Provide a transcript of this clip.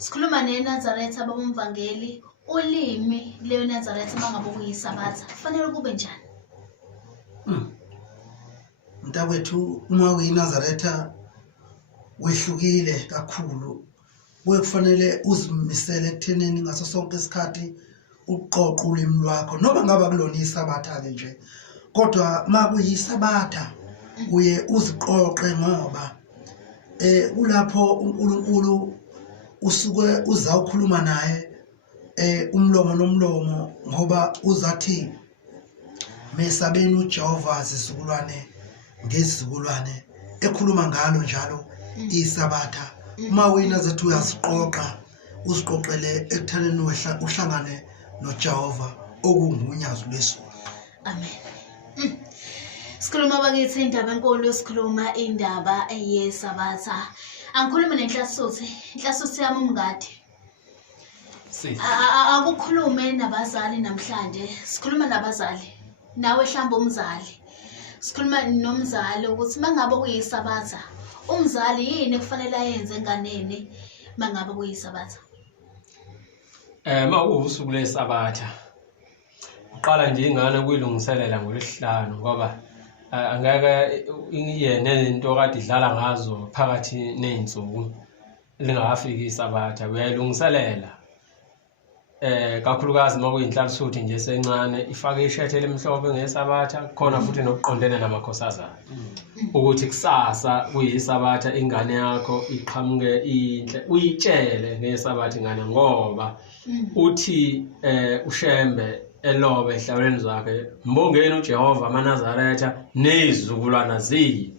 Sikhuluma neNazaretha babomvangeli, ulimi leNazaretha mangabe kuyisabatha kufanele kube njani? Mntakwethu uma uyiNazaretha wehlukile kakhulu, kufanele uzimisele ekuthenini ngaso sonke isikhathi uqoqa ulimi lwakho noma ngaba kulona isabatha ke nje, kodwa makuyisabatha uye uziqoqe ngoba kulapho uNkulunkulu usuke uzawukhuluma naye umlomo nomlomo, ngoba uzathi mesabeni uJehova zizukulwane ngezizukulwane, ekhuluma ngalo njalo isabatha. Uma uyiNazaretha uyaziqoqa, uziqoqele ekuthaneni uhlangane noJehova okungunyazo lwezulu. Amen. Sikhuluma bakithi indaba enkulu, sikhuluma indaba yesabatha. Angikhuluma nenhlasuthi, inhlasuthi yami umngadi. Akukhulume nabazali namhlanje, sikhuluma nabazali. Nawe mhlawumbe umzali. Sikhuluma nomzali ukuthi mangabe kuyisabatha, umzali yini kufanele ayenze enganeni mangabe kuyisabatha? Mawusuku lesabatha uqala nje ingane kuyilungiselela ngolesihlanu, ngoba angeke iyene into kade idlala ngazo phakathi nezinsuku lingafiki isabatha, uyayilungiselela. Kakhulukazi makuyinhlalisuthi nje sencane ifake ishethe lemhlophe ngesabatha, khona futhi nokuqondene namakhosazana ukuthi kusasa kuyisabatha ingane yakho iqhamuke inhle, uyitshele ngesabatha ingane, ngoba uthi uShembe elobe ehlawuleni zakhe, mbongeni uJehova amaNazaretha nezizukulwana ziyi